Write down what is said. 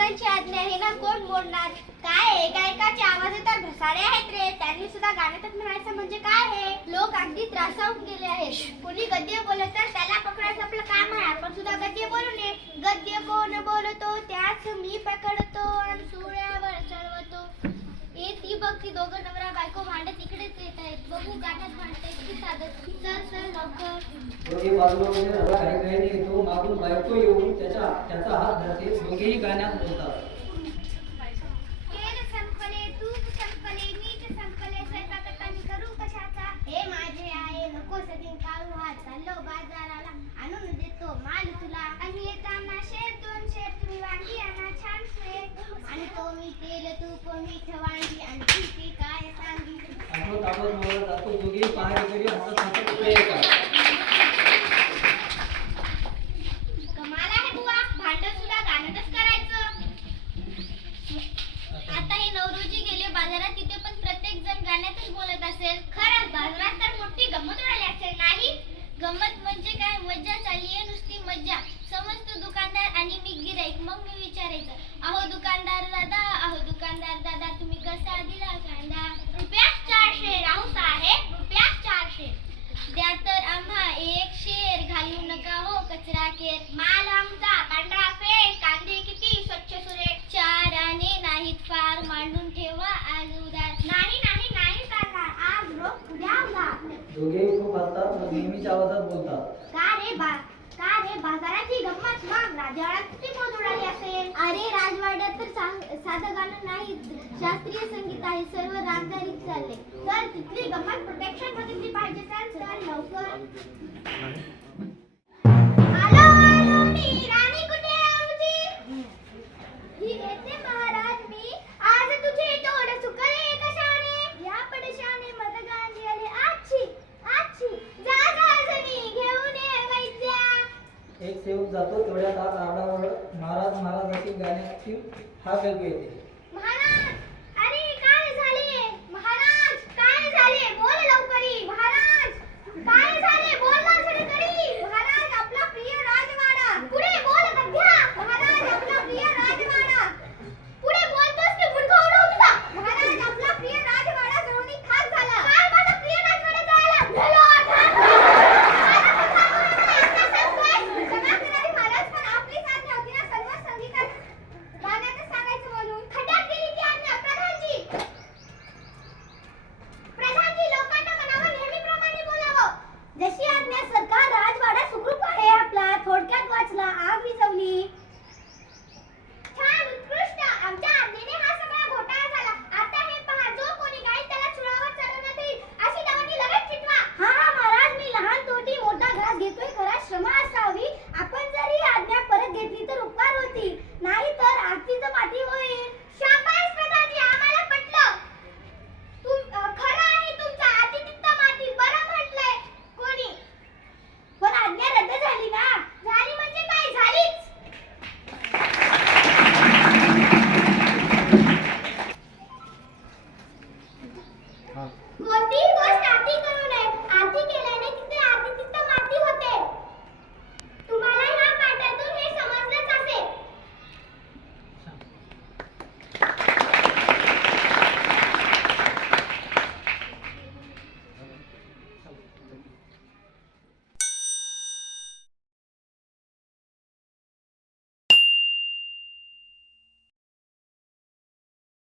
महाराजांची आज्ञा आहे ना, कोण मोडणार? काय एकाएकाचे आवाज तर घसाडे आहेत रे. त्यांनी सुद्धा गाण्यातच म्हणायचं म्हणजे काय आहे? लोक अगदी त्रासावून गेले आहेत. कोणी गद्य बोलत तर त्याला पकडायचं आपलं काम आहे. आपण सुद्धा गद्य बोलू नये. गद्य कोण बोलतो त्याच मी पकडतो आणि सुळ्यावर चढवतो. ती बघ, ती दोघं नवरा बायको भांडत इकडेच येत आहेत. बघू गाण्यात भांडतायत की साधत. चल चल लवकर. दोघे बाजूला काही काही येतो, मागून बायको येऊन त्याचा हात धरते. दोघेही गाण्यात बोलतात. हे माझे आहे नको सगळी काळू हात चाललो बाजाराला आणून देतो माल तुला. आणि येताना शेर दोन शेर तुम्ही वांगी आणा छान शेर. आणि तो मी तेल तूप मीठ वांगी आणि ती काय सांगी. आपण ताबत मावळत जातो. दोघेही पहारेकरी हसत हसत पुढे येतात. कमाल आहे बुवा, भांडण सुद्धा गाण्यातच करायचं. आता हे नवरोजी गेले बाजारात, तिथे पण प्रत्येक जण गाण्यातच बोलत असेल. खरंच बाजारात तर मोठी गंमत उडाली असेल नाही? गंमत म्हणजे काय, मज्जा चालली आहे नुसती मज्जा. समजतो दुकानदार आणि मी गिराईक. मग मी विचारायचं, अहो दुकानदार दादा तुम्ही कसा दिला कांदा? ₹400. राहू साहेब, ₹400 द्या तर आम्हा एक शेर. घालू नका हो कचरा केर. माल आमचा पांढरा फेक. कांदे किती स्वच्छ सुरेख. 4 आणे नाहीत फार. मांडून ठेवा आज उधार. नाही चालणार, आज रोख उद्या उधार. दोघेही खूप हसतात व नेहमीच्या आवाजात बोलतात. का रे बाजाराची गंमत. मग राजवाड्यात किती मोज उडाली असेल? अरे राजवाड्यात तर साधं गाणं नाही, शास्त्रीय संगीत आहे. सर्व रागदारीत चालले. तर तिथली गंमत प्रत्यक्षात बघितली पाहिजे. चल लवकर. आलो मी. राणी कुठे आमची? ही येते महाराज मी. आज तुझे तोंड सुकले कशाने? या पडशाने मद गांधी आले. आच्छी जा जणी घेऊन ये वैद्या. एक सेवक जातो. तेवढ्यात आत आरडाओरड महाराज अशी गाण्याची हाक ऐकू येते.